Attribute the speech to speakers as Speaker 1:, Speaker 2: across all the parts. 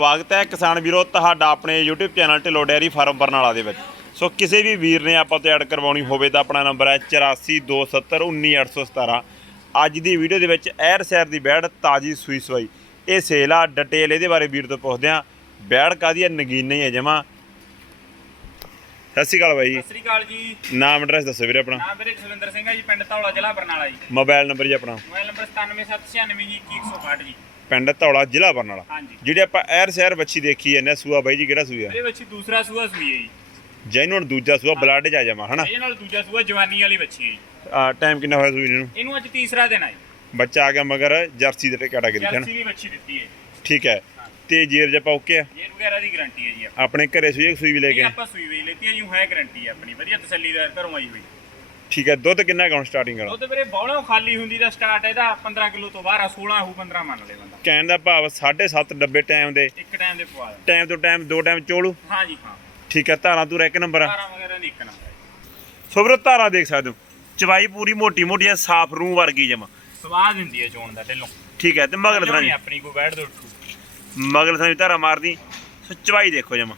Speaker 1: ਸਵਾਗਤ ਹੈ ਕਿਸਾਨ ਵੀਰੋ ਤੁਹਾਡਾ ਆਪਣੇ YouTube channel Dhillon dairy farm Barnala ਦੇ ਵਿੱਚ। ਸੋ ਕਿਸੇ ਵੀ ਵੀਰ ਨੇ ਆਪਾਂ ਤੋਂ ਐਡ ਕਰਵਾਉਣੀ ਹੋਵੇ ਤਾਂ ਆਪਣਾ ਨੰਬਰ ਹੈ 8427191817 ਅੱਜ ਦੀ ਵੀਡੀਓ ਦੇ ਵਿੱਚ ਐਰ ਸੈਰ ਦੀ ਬੈੜ ਤਾਜੀ ਸੂਈ ਸਵਾਈ। ਇਹ ਸੇਲ ਆ, ਡਿਟੇਲ ਇਹਦੇ ਬਾਰੇ ਵੀਰ ਤੋਂ ਪੁੱਛਦੇ ਆ ਬੈੜ ਕਾਦੀ ਹੈ ਨਗੀਨ ਨਹੀਂ ਹੈ ਜਮਾ। ਸਤਿ ਸ਼੍ਰੀ ਅਕਾਲ ਬਾਈ ਜੀ।
Speaker 2: ਸਤਿ ਸ੍ਰੀ ਅਕਾਲ ਜੀ।
Speaker 1: ਨਾਮ ਐਡਰੈਸ ਦੱਸੋ ਵੀਰੇ ਆਪਣਾ।
Speaker 2: ਨਾਮ ਮੇਰੇ ਜਸਵਿੰਦਰ ਸਿੰਘ ਹੈ ਜੀ ਪਿੰਡ ਧੌਲਾ ਜ਼ਿਲ੍ਹਾ ਬਰਨਾਲਾ ਜੀ।
Speaker 1: ਮੋਬਾਈਲ ਨੰਬਰ ਜੀ ਆਪਣਾ।
Speaker 2: ਮੋਬਾਈਲ ਨੰਬਰ 9776 ਜੀ 2161 ਜੀ।
Speaker 1: ਪਿੰਡ ਧੌਲਾ ਜ਼ਿਲ੍ਹਾ ਬਰਨਾਲਾ।
Speaker 2: ਹਾਂਜੀ।
Speaker 1: ਜਿਹੜੇ ਆਪਾਂ ਐਰ ਸੈਰ ਬੱਚੀ ਦੇਖੀ ਜਾਂਦੇ ਆ ਸੂਆ ਬਾਈ ਜੀ ਕਿਹੜਾ ਸੂਆ?
Speaker 2: ਇਹਦੇ ਵਿੱਚ ਦੂਸਰਾ ਸੂਆ ਸੂਈ ਹੈ ਜੀ।
Speaker 1: ਜੈਨੂਨ ਦੂਜਾ ਸੂਆ ਬਲੱਡ ਜਾ ਜਾਵਾ ਹਨਾ?
Speaker 2: ਇਹਦੇ ਨਾਲ ਦੂਜਾ ਸੂਆ ਜਵਾਨੀ ਵਾਲੀ ਬੱਚੀ ਹੈ ਜੀ।
Speaker 1: ਟਾਈਮ ਕਿੰਨਾ ਹੋਇਆ ਸੂਈ ਨੂੰ?
Speaker 2: ਇਹਨੂੰ ਅੱਜ ਤੀਸਰਾ ਦਿਨ ਹੈ
Speaker 1: ਬੱਚਾ ਆ ਗਿਆ ਮਗਰ ਜਰਸੀ ਦੇ ਕੈਟਾਗਰੀ ਚ ਹਨ?
Speaker 2: ਜਰਸੀ ਦੀ ਬੱਚੀ ਦਿੱਤੀ ਹੈ
Speaker 1: ਠੀਕ ਹੈ। ਤੇ ਜੀਰ ਜਪਾ ਓਕੇ ਆ?
Speaker 2: ਜੇਰ ਵਗੈਰਾ ਦੀ ਗਾਰੰਟੀ ਹੈ ਜੀ ਆਪਣੀ।
Speaker 1: ਆਪਣੇ ਘਰੇ ਸੂਈ ਇੱਕ ਸੂਈ ਵੀ ਲੈ
Speaker 2: ਇਹ
Speaker 1: ਕੇ ਆਏ।
Speaker 2: ਆਪਾਂ ਸੂਈ ਵੀ ਲੈਤੀ ਹੈ ਜੀ ਊਂ ਹੈ ਗਾਰੰਟੀ ਆਪਣੀ। ਵਧੀਆ ਤਸੱਲੀਦਾਰ ਘਰੋਂ ਆਈ ਹੋਈ।
Speaker 1: ਠੀਕ ਹੈ ਦੁੱਧ ਕਿੰਨਾ ਕਾਉਂ ਸਟਾਰਟਿੰਗ ਵਾਲਾ?
Speaker 2: ਦੁੱਧ ਵੀਰੇ ਬੌਲੋਂ ਖਾਲੀ ਹੁੰਦੀ ਦਾ ਸਟਾਰਟ ਇਹਦਾ 15 ਕਿਲੋ ਤੋਂ ਬਾਹਰ ਆ 16 ਹੋਊ 15 ਮੰਨ ਲੈ ਬੰਦਾ।
Speaker 1: ਕਹਿਣ ਦਾ ਭਾਵ 7.5 ਡੱਬੇ ਟਾਈਮ ਦੇ।
Speaker 2: ਇੱਕ ਟਾਈਮ ਦੇ ਪਵਾ ਦਿੰਦਾ
Speaker 1: ਟਾਈਮ ਤੋਂ ਟਾਈਮ ਦੋ ਟਾਈਮ ਚੋਲੂ?
Speaker 2: ਹਾਂ ਜੀ ਹਾਂ।
Speaker 1: ਠੀਕ ਹੈ ਧਾਰਾਂ ਤੂੰ ਇੱਕ ਨੰਬਰ ਆ।
Speaker 2: ਵਗੈਰਾ ਦੀ ਇੱਕ ਨੰਬਰ ਹੈ।
Speaker 1: ਸੋ ਵੀਰੋ ਧਾਰਾਂ ਦੇਖ ਸਕਦੇ ਹੋ। ਚਵਾਈ ਪੂਰੀ ਮੋਟੀ ਮੋਟੀ ਆ ਸਾਫ਼ ਰੂਹ ਵਰਗੀ ਜਮਾ।
Speaker 2: ਸਵਾਦ ਹੁੰਦੀ ਹੈ ਚੋਣ ਦਾ ਢਿੱਲੋਂ।
Speaker 1: ਠੀਕ ਹੈ ਤੇ ਮਗਲ
Speaker 2: ਨਹੀਂ
Speaker 1: ਥਾਂ
Speaker 2: ਆਪਣੀ ਕੋਈ ਬੈਠ ਦੇ ਉੱਠੂ।
Speaker 1: ਮਗਲ ਥਾਂ ਧਾਰਾ ਮਾਰਦੀ ਸੋ ਚਵਾਈ ਦੇਖੋ ਜਮਾ।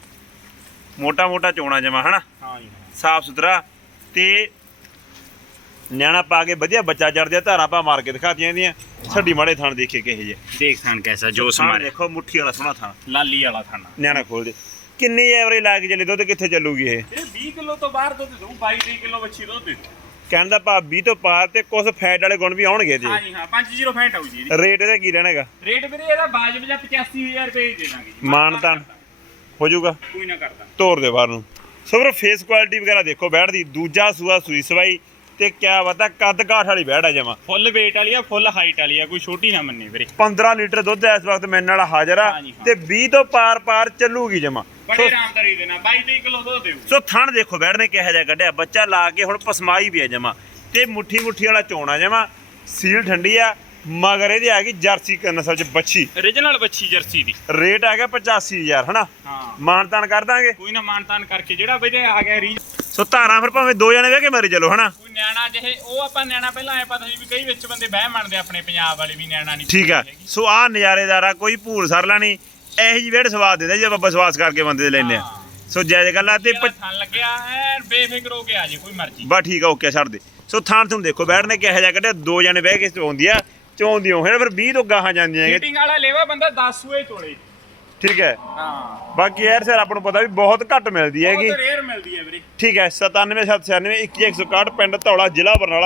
Speaker 1: ਮੋਟਾ ਮੋਟਾ ਚੋਣਾ ਜਮਾ ਹਨਾ?
Speaker 2: ਹਾਂ ਜੀ
Speaker 1: ਸਾਫ਼ ਸੁਥਰਾ ਤੇ ਨਿਆਣਾ ਪਾ ਕੇ ਵਧੀਆ ਬੱਚਾ ਚੜਦਿਆ ਧਾਰਾਂ ਪਾ ਮਾਰ ਕੇ ਦਿਖਾਤੀਆਂ ਇਹਦੀਆਂ। ਛੱਡੀ ਮਾੜੇ ਥਣ ਦੇਖੇ ਕਿਹੇ ਜੇ
Speaker 2: ਦੇਖ ਥਣ ਕੈਸਾ ਜੋ
Speaker 1: ਥਣ ਦੇਖੋ ਮੁੱਠੀ ਵਾਲਾ ਸੋਹਣਾ ਥਣ।
Speaker 2: ਲਾਲੀ ਵਾਲਾ ਥਣ।
Speaker 1: ਨਿਆਣਾ ਖੋਲ ਦੇ। ਕਿੰਨੀ ਐਵਰੇਜ ਲਾ ਕੇ ਚੱਲੇ ਦੁੱਧ ਕਿੱਥੇ ਚੱਲੂਗੀ ਇਹ?
Speaker 2: ਇਹ 20 ਕਿਲੋ ਤੋਂ ਬਾਹਰ ਦੁੱਧ ਦਊ 22 23 ਕਿਲੋ ਬੱਚੀ ਦੁੱਧ। ਦੇ
Speaker 1: ਕਹਿਣ ਦਾ ਭਾਵ 20 ਤੋਂ ਪਾਰ ਤੇ ਕੁਝ ਫੈਟ ਵਾਲੇ ਗੁਣ ਵੀ ਆਉਣਗੇ ਜੀ।
Speaker 2: ਹਾਂ ਜੀ ਹਾਂ 50 ਫੈਂਟ ਆਊ ਜੀ ਇਹਦੀ।
Speaker 1: ਰੇਟ ਇਹਦਾ ਕੀ ਰਹਿਣਾਗਾ?
Speaker 2: ਰੇਟ ਵੀਰੇ ਇਹਦਾ ਬਾਜਬ ਜਾਂ 85000 ਰੁਪਏ ਹੀ ਦੇ ਦਾਂਗੇ ਜੀ।
Speaker 1: ਮਾਨ ਤਾਨ। ਹੋ ਜਾਊਗਾ।
Speaker 2: ਕੋਈ ਨਾ ਕਰਦਾ।
Speaker 1: ਤੋਰ ਦੇ ਬਾਹਰ ਨੂੰ। ਸੋ ਵੀਰੋ ਫੇਸ ਕੁਆਲਿਟੀ ਵਗੈਰਾ ਦੇਖੋ ਬੈੜ ਦੀ। ਦੂਜਾ ਸੂਆ ਸੂਈ ਸਵਾਈ ਤੇ ਕਿਆ ਬਤਾ ਕੱਦ ਕਾਠ ਵਾਲੀ ਬੈੜ ਆ ਜਮਾ।
Speaker 2: ਫੁੱਲ weight ਵਾਲੀ ਆ ਫੁੱਲ ਹਾਈਟ ਵਾਲੀ ਆ ਕੋਈ ਛੋਟੀ ਨਾ ਮੰਨੇ ਵੀਰੇ।
Speaker 1: 15 ਲੀਟਰ ਦੁੱਧ ਇਸ ਵਕਤ ਮੇਰੇ ਨਾਲ ਹਾਜ਼ਰ ਆ
Speaker 2: ਹਾਂਜੀ, ਹਾਂ।
Speaker 1: ਤੇ 20 ਤੋਂ ਪਾਰ ਪਾਰ ਚੱਲੂਗੀ ਜਮਾ।
Speaker 2: ਬੜੇ ਆਰਾਮਦਾਰੀ ਦੇ ਨਾਲ 22 23 ਕਿਲੋ ਦੁੱਧ ਦੇਊ
Speaker 1: ਸੋ ਥਣ ਦੇਖੋ ਬੈੜ ਨੇ ਕਿਹੋ ਜਿਹਾ ਕੱਢਿਆ ਬੱਚਾ ਲਾ ਕੇ ਹੁਣ ਪਸਮਾਈ ਵੀ ਆ ਜਮਾ। ਤੇ ਮੁੱਠੀ ਮੁੱਠੀ ਵਾਲਾ ਚੋਣਾ ਜਮਾ ਸੀਲ ਠੰਡੀ ਆ ਮਗਰ ਇਹਦੇ ਆ ਗਈ ਜਰਸੀ ਨਸਲ ਚ ਬੱਚੀ।
Speaker 2: Origignal ਬੱਚੀ ਜਰਸੀ ਦੀ।
Speaker 1: ਰੇਟ ਆ ਗਿਆ 85000 ਹਨਾ?
Speaker 2: ਹਾਂ।
Speaker 1: ਮਾਨਤਾਨ ਕਰ ਦਾਂਗੇ।
Speaker 2: ਕੋਈ ਨਾ ਮਾਨਤਾਨ ਕਰਕੇ ਜਿਹੜਾ ਵੀਰੇ ਆ ਗਿਆ ਰੀਜ
Speaker 1: ਸੋ ਧਾਰਾਂ ਫਿਰ ਭਾਵੇਂ ਦੋ ਜਣੇ ਵੇ ਕੇ ਮਾਰੀ ਚਲੋ ਹਨਾ?
Speaker 2: ਕੋਈ ਨਿਆਣਾ ਜਿਹੇ ਉਹ ਆਪਾਂ ਨਿਆਣਾ ਪਹਿਲਾਂ ਐ ਪਤਾ ਸੀ ਵੀ ਕਈ ਵਿੱਚ ਬੰਦੇ ਬਹਿ ਮੰਨਦੇ ਆਪਣੇ ਪੰਜਾਬ ਵਾਲੇ ਵੀ ਨਿਆਣਾ ਨਹੀਂ
Speaker 1: ਠੀਕ ਆ। ਸੋ ਆ ਨਜ਼ਾਰੇਦਾਰ ਕੋਈ ਭੂਲ ਸਰਲਾ ਨਹੀਂ। ਇਹੋ ਜਿਹੀ ਵੇੜ ਸਵਾਦ ਦਿੰਦਾ ਜੇ ਆਪਾਂ ਵਿਸ਼ਵਾਸ ਕਰਕੇ ਬੰਦੇ ਦੇ ਲੈਂਦੇ ਆ।
Speaker 2: ਹਾਂ।
Speaker 1: ਸੋ ਜਾਇਜ਼ ਗੱਲ ਆ
Speaker 2: ਤੇ ਥਣ ਲੱਗਿਆ ਐ ਬੇਫਿਕਰ ਹੋ ਕੇ ਆ ਜੇ ਕੋਈ ਮਰਜ਼ੀ।
Speaker 1: ਬਾ ਠੀਕ ਆ ਓਕੇ ਛੱਡ ਦੇ। ਸੋ ਥਾਂ ਤੁਹਾਨੂੰ ਦੇਖੋ ਬੈਠ ਨੇ ਕਿਹੋ ਜਿਹਾ ਕੱਢਿਆ ਦੋ ਜਣੇ ਬਹਿ ਕੇ ਚੋਂਦੀ ਆ ਚੋਂਦੀ ਹੋ ਫਿਰ 20 ਤੋਂ ਗਾਹਾਂ ਜਾਂਦੀਆਂ ਹੈਗੇ।
Speaker 2: ਮੀਟਿੰਗ ਵਾਲਾ ਲੈਵਾ ਬੰਦਾ 10 ਸੂਏ ਚੋਲੇ
Speaker 1: ਠੀਕ ਹੈ।
Speaker 2: ਹਾਂ।
Speaker 1: ਬਾਕੀ ਯਾਰ ਸਰ ਆਪਾਂ ਨੂੰ ਪਤਾ ਵੀ ਬਹੁਤ ਘੱਟ ਮਿਲਦੀ ਹੈਗੀ।
Speaker 2: ਬਹੁਤ ਰੇਅਰ ਮਿਲਦੀ ਹੈ ਵੀਰੇ।
Speaker 1: ਠੀਕ ਹੈ 97 796 21161 ਪਿੰਡ ਧੌਲਾ ਜ਼ਿਲ੍ਹਾ ਬਰਨਾਲਾ